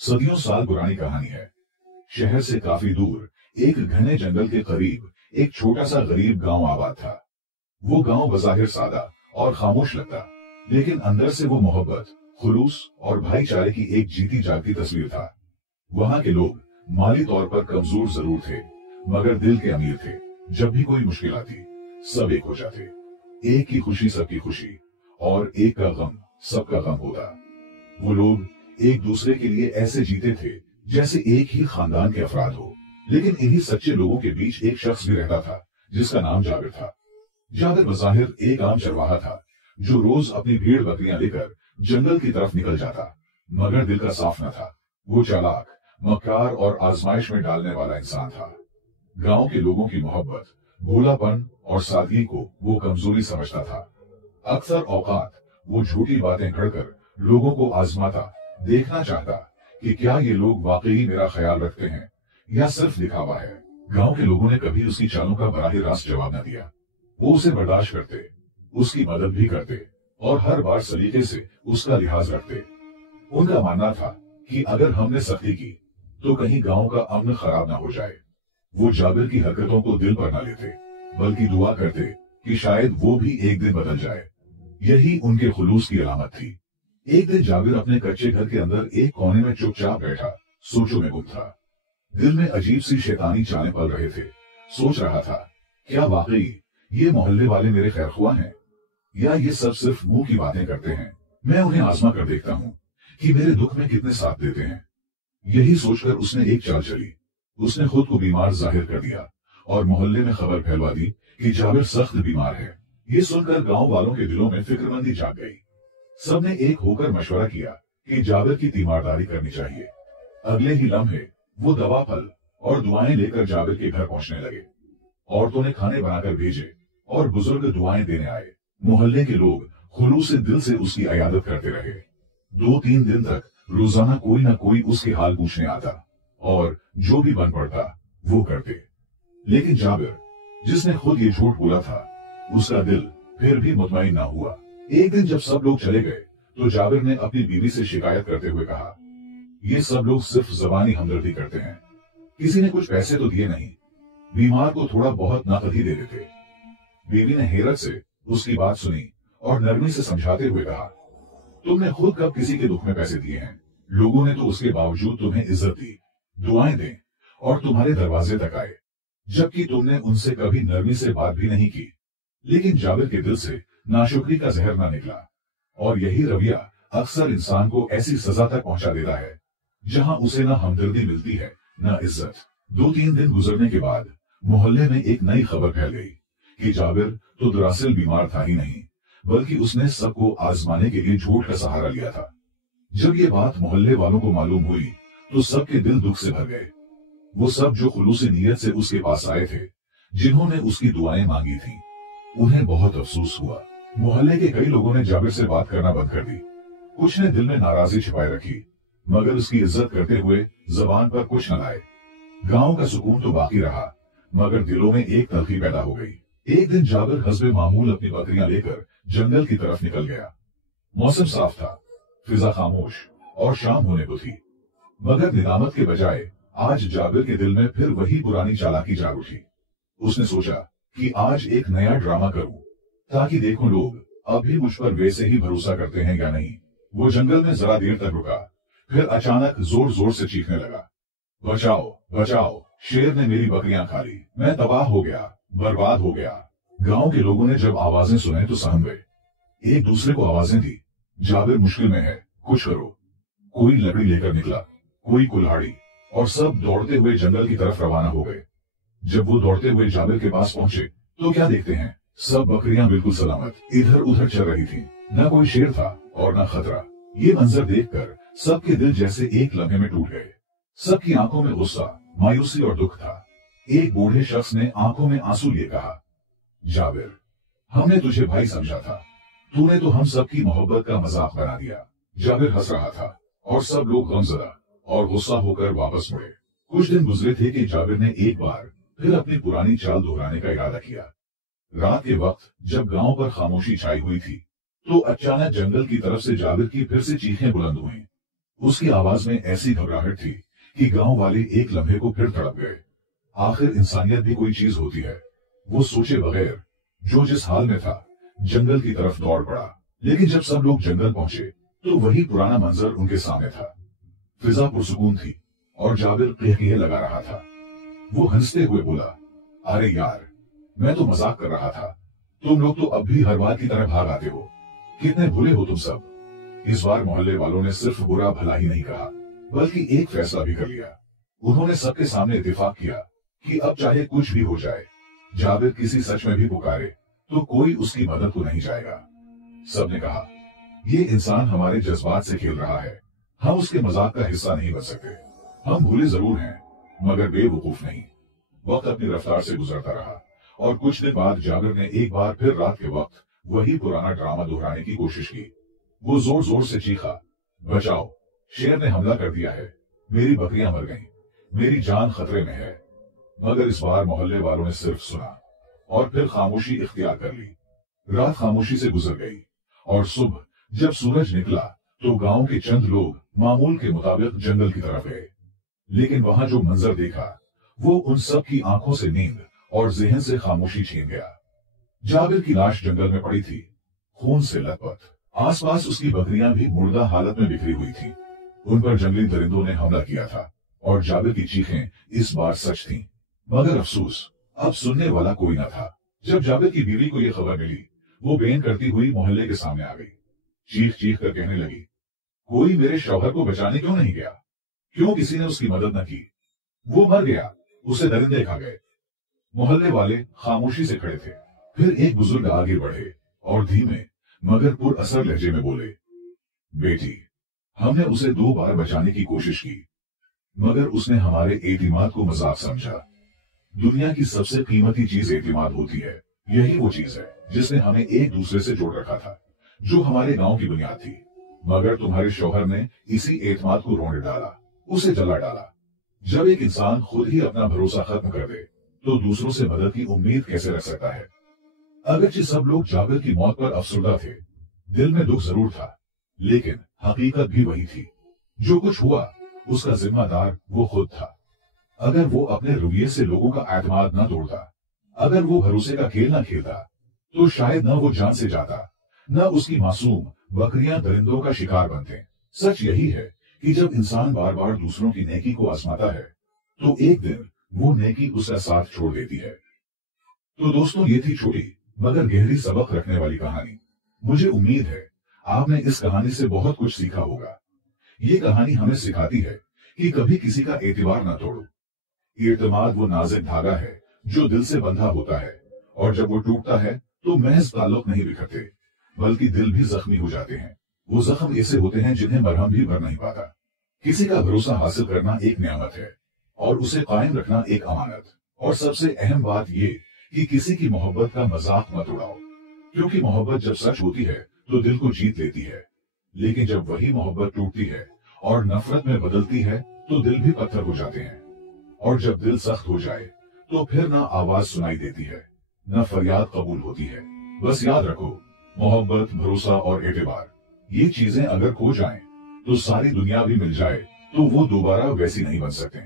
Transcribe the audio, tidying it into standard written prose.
सदियों साल पुरानी कहानी है। शहर से काफी दूर एक घने जंगल के करीब एक छोटा सा गरीब गांव आबाद था। वो गांव बज़ाहिर सादा और खामोश लगता, लेकिन अंदर से वो मोहब्बत, खुलूस और भाईचारे की एक जीती जागती तस्वीर था। वहां के लोग माली तौर पर कमजोर जरूर थे, मगर दिल के अमीर थे। जब भी कोई मुश्किल आती, सब एक हो जाते। एक की खुशी सबकी खुशी और एक का गम सबका गम होता। वो लोग एक दूसरे के लिए ऐसे जीते थे जैसे एक ही खानदान के अफराद हो। लेकिन इन्हीं सच्चे लोगों के बीच एक शख्स भी रहता था जिसका नाम जाबिर था। जाबिर बज़ाहिर एक आम चरवाहा था जो रोज अपनी भेड़ बकरियां लेकर जंगल की तरफ निकल जाता, मगर दिल का साफ न था। वो चालाक, मक्कार और आजमाइश में डालने वाला इंसान था। गांव के लोगों की मोहब्बत, भोलापन और सादगी को वो कमजोरी समझता था। अक्सर औकात वो झूठी बातें घड़कर लोगों को आजमाता, देखना चाहता कि क्या ये लोग वाकई मेरा ख्याल रखते हैं या सिर्फ दिखावा है। गांव के लोगों ने कभी उसकी चालों का बराह रास्त जवाब न दिया। वो उसे बर्दाश्त करते, उसकी मदद भी करते और हर बार सलीके से उसका लिहाज रखते। उनका मानना था कि अगर हमने सख्ती की तो कहीं गांव का अमन खराब न हो जाए। वो जाबिर की हरकतों को दिल पर न लेते, बल्कि दुआ करते कि शायद वो भी एक दिन बदल जाए। यही उनके खुलूस की अलामत थी। एक दिन जाबिर अपने कच्चे घर के अंदर एक कोने में चुपचाप बैठा, सोचों में गुम था। दिल में अजीब सी शैतानी चालें पल रहे थे। सोच रहा था, क्या वाकई ये मोहल्ले वाले मेरे खैरख्वाह हैं या ये सब सिर्फ मुंह की बातें करते हैं। मैं उन्हें आजमा कर देखता हूँ कि मेरे दुख में कितने साथ देते हैं। यही सोचकर उसने एक चाल चली। उसने खुद को बीमार जाहिर कर दिया और मोहल्ले में खबर फैलवा दी कि जाबिर सख्त बीमार है। ये सुनकर गांव वालों के दिलों में फिक्रमंदी जाग गई। सबने एक होकर मशवरा किया कि जाबिर की तीमारदारी करनी चाहिए। अगले ही लम्हे वो दवा, फल और दुआएं लेकर जाबिर के घर पहुंचने लगे। औरतों ने खाने बनाकर भेजे और बुजुर्ग दुआएं देने आए। मोहल्ले के लोग खुलूस दिल से उसकी इयादत करते रहे। 2-3 दिन तक रोजाना कोई न कोई उसके हाल पूछने आता और जो भी बन पड़ता वो करते। लेकिन जाबिर, जिसने खुद ये झूठ बोला था, उसका दिल फिर भी मुतमईन ना हुआ। एक दिन जब सब लोग चले गए तो जाबिर ने अपनी बीवी से शिकायत करते हुए कहा, ये सब लोग सिर्फ जबानी हमदर्दी करते हैं, किसी ने कुछ पैसे तो दिए नहीं, बीमार को थोड़ा बहुत नकद ही दे देते। बीवी ने हैरत से उसकी बात सुनी और नरमी से समझाते हुए कहा, तुमने खुद कब किसी के दुख में पैसे दिए हैं? लोगों ने तो उसके बावजूद तुम्हें इज्जत दी, दुआएं दें और तुम्हारे दरवाजे तक आए, जबकि तुमने उनसे कभी नरमी से बात भी नहीं की। लेकिन जाबिर के दिल से नाशुक्री का जहर ना निकला और यही रवैया अक्सर इंसान को ऐसी सजा तक पहुंचा देता है जहां उसे न हमदर्दी मिलती है न इज्जत। 2-3 दिन गुजरने के बाद मोहल्ले में एक नई खबर फैल गई कि जाबिर तो दरअसल बीमार था ही नहीं, बल्कि उसने सबको आजमाने के लिए झूठ का सहारा लिया था। जब ये बात मोहल्ले वालों को मालूम हुई तो सबके दिल दुख से भर गए। वो सब जो खुलूसी नीयत से उसके पास आए थे, जिन्होंने उसकी दुआएं मांगी थी, उन्हें बहुत अफसोस हुआ। मोहल्ले के कई लोगों ने जाबिर से बात करना बंद कर दी। कुछ ने दिल में नाराजगी छिपाए रखी, मगर उसकी इज्जत करते हुए जबान पर कुछ न लाए। गांव का सुकून तो बाकी रहा, मगर दिलों में एक तलखी पैदा हो गई। एक दिन जाबिर हस्बे मामूल अपनी बकरियां लेकर जंगल की तरफ निकल गया। मौसम साफ था, फिजा खामोश और शाम होने को थी, मगर निदामत के बजाय आज जाबिर के दिल में फिर वही पुरानी चालाकी जाग उठी। उसने सोचा कि आज एक नया ड्रामा करूं ताकि देखूं लोग अब भी मुझ पर वैसे ही भरोसा करते हैं या नहीं। वो जंगल में जरा देर तक रुका, फिर अचानक जोर जोर से चीखने लगा, बचाओ बचाओ, शेर ने मेरी बकरियां खा ली, मैं तबाह हो गया, बर्बाद हो गया। गांव के लोगों ने जब आवाजें सुने तो सहम गए। एक दूसरे को आवाजें दी, जाबिर मुश्किल में है, कुछ करो। कोई लकड़ी लेकर निकला, कोई कुल्हाड़ी, और सब दौड़ते हुए जंगल की तरफ रवाना हो गए। जब वो दौड़ते हुए जाबिर के पास पहुंचे तो क्या देखते हैं, सब बकरियां बिल्कुल सलामत इधर उधर चल रही थीं। न कोई शेर था और न खतरा। ये मंजर देखकर सबके दिल जैसे एक लम्हे में टूट गए। सबकी आंखों में गुस्सा, मायूसी और दुख था। एक बूढ़े शख्स ने आंखों में आंसू लिए कहा, जाबिर, हमने तुझे भाई समझा था, तूने तो हम सबकी मोहब्बत का मजाक बना दिया। जाबिर हंस रहा था और सब लोग गमजदा और गुस्सा होकर वापस मुड़े। कुछ दिन गुजरे थे कि जाबिर ने एक बार फिर अपनी पुरानी चाल दोहराने का इरादा किया। रात के वक्त जब गांव पर खामोशी छाई हुई थी तो अचानक जंगल की तरफ से जाबिर की फिर से चीखें बुलंद हुईं। उसकी आवाज में ऐसी घबराहट थी कि गांव वाले एक लम्हे को फिर तड़प गए। आखिर इंसानियत भी कोई चीज होती है। वो सोचे बगैर जो जिस हाल में था जंगल की तरफ दौड़ पड़ा। लेकिन जब सब लोग जंगल पहुंचे तो वही पुराना मंजर उनके सामने था। फिजा पुरसुकून थी और जाबिर किलकिले लगा रहा था। वो हंसते हुए बोला, अरे यार, मैं तो मजाक कर रहा था। तुम लोग तो अब भी हर बार की तरह भाग आते हो। कितने भूले हो तुम सब। इस बार मोहल्ले वालों ने सिर्फ बुरा भला ही नहीं कहा, बल्कि एक फैसला भी कर लिया। उन्होंने सबके सामने इत्तेफाक किया कि अब चाहे कुछ भी हो जाए, जाबिर किसी सच में भी पुकारे तो कोई उसकी मदद को नहीं जाएगा। सबने कहा, ये इंसान हमारे जज्बात से खेल रहा है, हम उसके मजाक का हिस्सा नहीं बन सकते। हम भूले जरूर हैं, मगर बेवकूफ नहीं। वक्त अपनी रफ्तार से गुजरता रहा और कुछ दिन बाद जाबिर ने एक बार फिर रात के वक्त वही पुराना ड्रामा दोहराने की कोशिश की। वो जोर जोर से चीखा, बचाओ, शेर ने हमला कर दिया है, मेरी बकरियां मर गईं, मेरी जान खतरे में है। मगर इस बार मोहल्ले वालों ने सिर्फ सुना और फिर खामोशी इख्तियार कर ली। रात खामोशी से गुजर गई और सुबह जब सूरज निकला तो गांव के चंद लोग मामूल के मुताबिक जंगल की तरफ गए। लेकिन वहां जो मंजर देखा वो उन सब की आंखों से नींद और ज़हन से खामोशी छीन गया। जाबिर की लाश जंगल में पड़ी थी, खून से लथपथ। आसपास उसकी बकरियां भी मुर्दा हालत में बिखरी हुई थी। उन पर जंगली दरिंदों ने हमला किया था और जाबिर की चीखें इस बार सच थीं। मगर अफसोस, अब सुनने वाला कोई न था। जब जाबिर की बीवी को यह खबर मिली, वो बेन करती हुई मोहल्ले के सामने आ गई। चीख चीख कर कहने लगी, कोई मेरे शौहर को बचाने क्यों नहीं गया? क्यों किसी ने उसकी मदद न की? वो मर गया, उसे दरिंदे खा गए। मोहल्ले वाले खामोशी से खड़े थे। फिर एक बुजुर्ग आगे बढ़े और धीमे मगर पुर असर लहजे में बोले, बेटी, हमने उसे 2 बार बचाने की कोशिश की, मगर उसने हमारे एतिमाद को मजाक समझा। दुनिया की सबसे कीमती चीज एतिमाद होती है। यही वो चीज है जिसने हमें एक दूसरे से जोड़ रखा था, जो हमारे गांव की बुनियाद थी। मगर तुम्हारे शौहर ने इसी एतमाद को रोंद डाला, उसे जला डाला। जब एक इंसान खुद ही अपना भरोसा खत्म कर दे तो दूसरों से मदद की उम्मीद कैसे रख सकता है? अगरचे सब लोग जाबिर की मौत पर अफसुर्दा थे, दिल में दुख जरूर था, लेकिन हकीकत भी वही थी। जो कुछ हुआ उसका जिम्मेदार वो खुद था। अगर वो अपने रवैये से लोगों का एतमाद न तोड़ता, अगर वो भरोसे का खेल न खेलता, तो शायद न वो जान से जाता, न उसकी मासूम बकरियां दरिंदों का शिकार बनते। सच यही है कि जब इंसान बार बार दूसरों की नेकी को आजमाता है तो एक दिन वो नेकी उसका साथ छोड़ देती है। तो दोस्तों, ये थी छोटी मगर गहरी सबक रखने वाली कहानी। मुझे उम्मीद है आपने इस कहानी से बहुत कुछ सीखा होगा। ये कहानी हमें सिखाती है कि कभी किसी का एतबार न तोड़ो। एतमाद वो नाजुक धागा है जो दिल से बंधा होता है, और जब वो टूटता है तो महज ताल्लुक नहीं बिखरते, बल्कि दिल भी जख्मी हो जाते हैं। वो जख्म ऐसे होते हैं जिन्हें मरहम भी भर नहीं पाता। किसी का भरोसा हासिल करना एक नियामत है और उसे कायम रखना एक अमानत। और सबसे अहम बात ये कि किसी की मोहब्बत का मजाक मत उड़ाओ, क्योंकि मोहब्बत जब सच होती है तो दिल को जीत लेती है। लेकिन जब वही मोहब्बत टूटती है और नफरत में बदलती है तो दिल भी पत्थर हो जाते हैं। और जब दिल सख्त हो जाए तो फिर ना आवाज सुनाई देती है, न फरियाद कबूल होती है। बस याद रखो, मोहब्बत, भरोसा और एतबार, ये चीजें अगर खो जाएं तो सारी दुनिया भी मिल जाए तो वो दोबारा वैसी नहीं बन सकते।